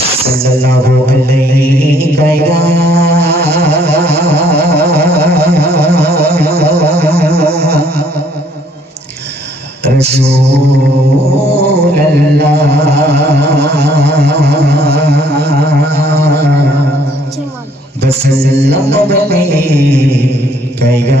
സല്ലല്ലാഹു അലൈഹി റസൂലല്ലാഹ് ബസല്ലല്ലാഹു അലൈഹി കൈകാ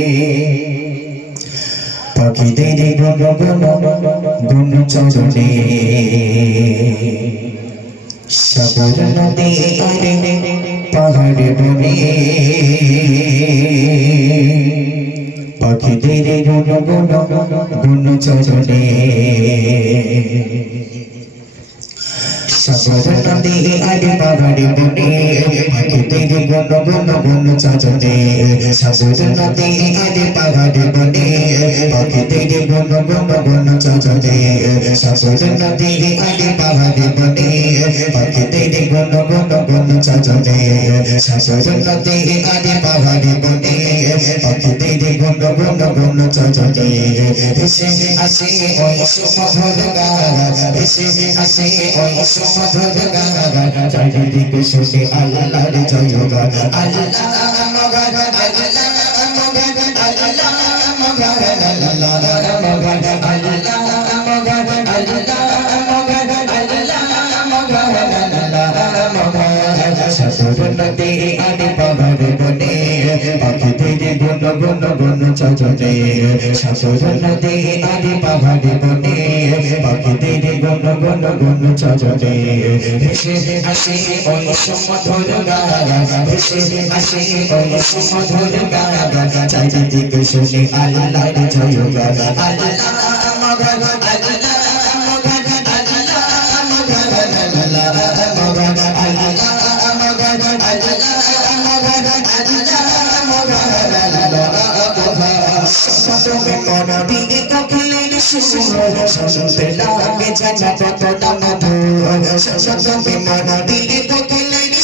পাখিদের গুণ চরণে সাগর নদী পাহাড়ে বনে। পাখিদের গণ গণ গণ চরণে সবরততে আগে পাগাড়ি বুনে খেতে গুন গুন গুন চাচতে সবরততে আগে পাগাড়ি বুনে খেতে গুন গুন গুন চাচতে সবরততে আগে পাগাড়ি বুনে খেতে গুন গুন গুন চাচতে সবরততে আগে পাগাড়ি বুনে খেতে গুন গুন গুন চাচতে এসে আসে ওই সুমধুর গান ভেসে আসে ওই সুমধুর গান চারিদিকে শুনে আল্লাহর জয়গান আল্লাহ মগান আল্লাহ মগান আল্লাহ মগান আল্লাহ পাখিদের গুণ গুণ গুণ চচনে সাগর নদী আদি পাহাড় বনে পাখিদের গুণ গুণ গুণ চচনে ভেসে আসে ওই সুমধুর গান ভেসে আসে ওই সুমধুর গান চারিদিকে শুনে আল্লাহর জয় আল্লাহ আল্লাহ শুনতে লাগে যেন কতটা মধুর সত মন দিলে কোকিল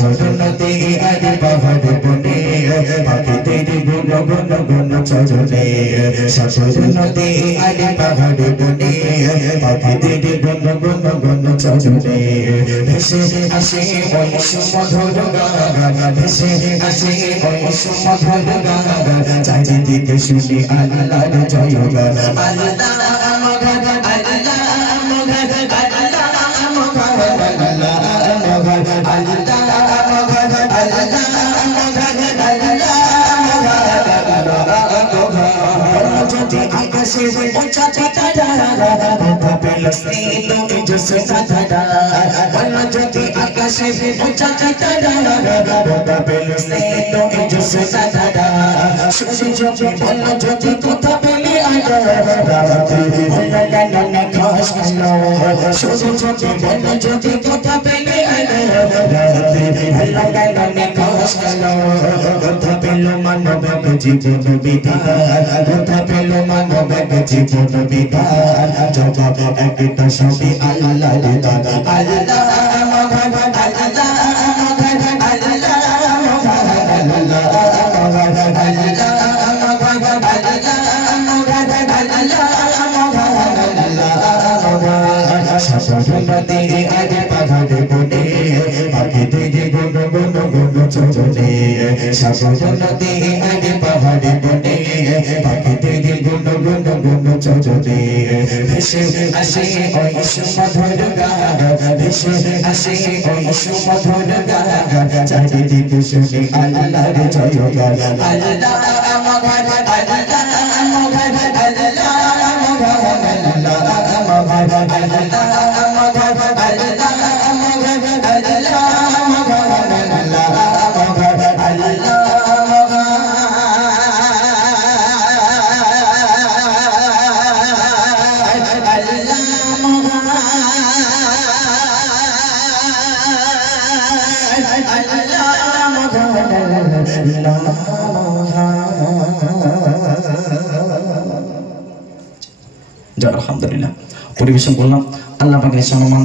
নদী আদি পাহাড় বনে, পাখিদের গুণ গুণ গুণ চরণে। সাগর নদী আদি পাহাড় বনে, পাখিদের গুণ গুণ গুণ চরণে। ভেসে আসে ওই সুমধুর গান, ভেসে আসে ওই সুমধুর গান। চারিদিকে শুনি আল্লাহর জয় গান। আল্লাহ से पूछा जाता তুমি জোসে সাজাদা বলনা জ্যোতি আকাশে পূজা কাটাডা বাবা বেলুসে তুমি জোসে সাজাদা সূর্য জ্যোতি বলনা জ্যোতি কোথা পেলে আয়ডা বলনা গানা না খাস আলো সূর্য জ্যোতি বলনা জ্যোতি কোথা পেলে আয়ডা বলনা গানা না খাস আলো কোথা পেল মানব জীবন বিধান কোথা পেল জীবন বিধান জবাব একটা সবই পাহাড়ে বনে পাখি গুন গুন গুন চলে ভেসে আসে ওই সুমধুর গান ভেসে আসে ওই সুমধুর গান চারিদিকে শুনি আল্লাহর জয়গান আল্লাহ আমার আলহামদুলিল্লাহ। পরিবেশন করলাম। আল্লাহ পাকে সম্মান